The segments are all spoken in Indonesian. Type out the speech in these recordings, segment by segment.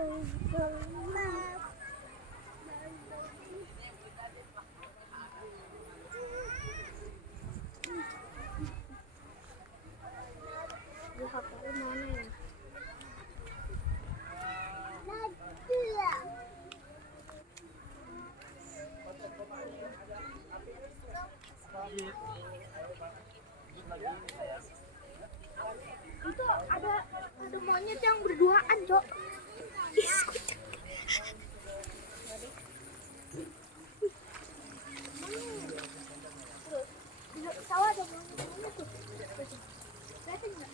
HP mana ya? Itu ada monyet yang berduaan, Cok. Ih, kucing. Terus di sawah ada monyet tuh. Lihatin nggak?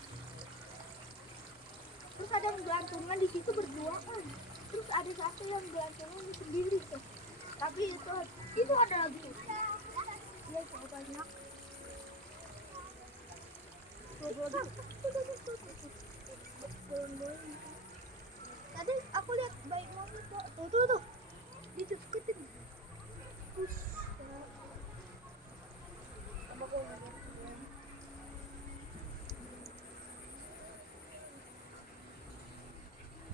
Terus ada yang gelantungan di situ berduaan. Terus ada satu yang gelantungan di sendiri tuh. Tapi itu ada lagi. Iya, cukup banyak. Tadi aku lihat bayi monyet tuh dicepetin.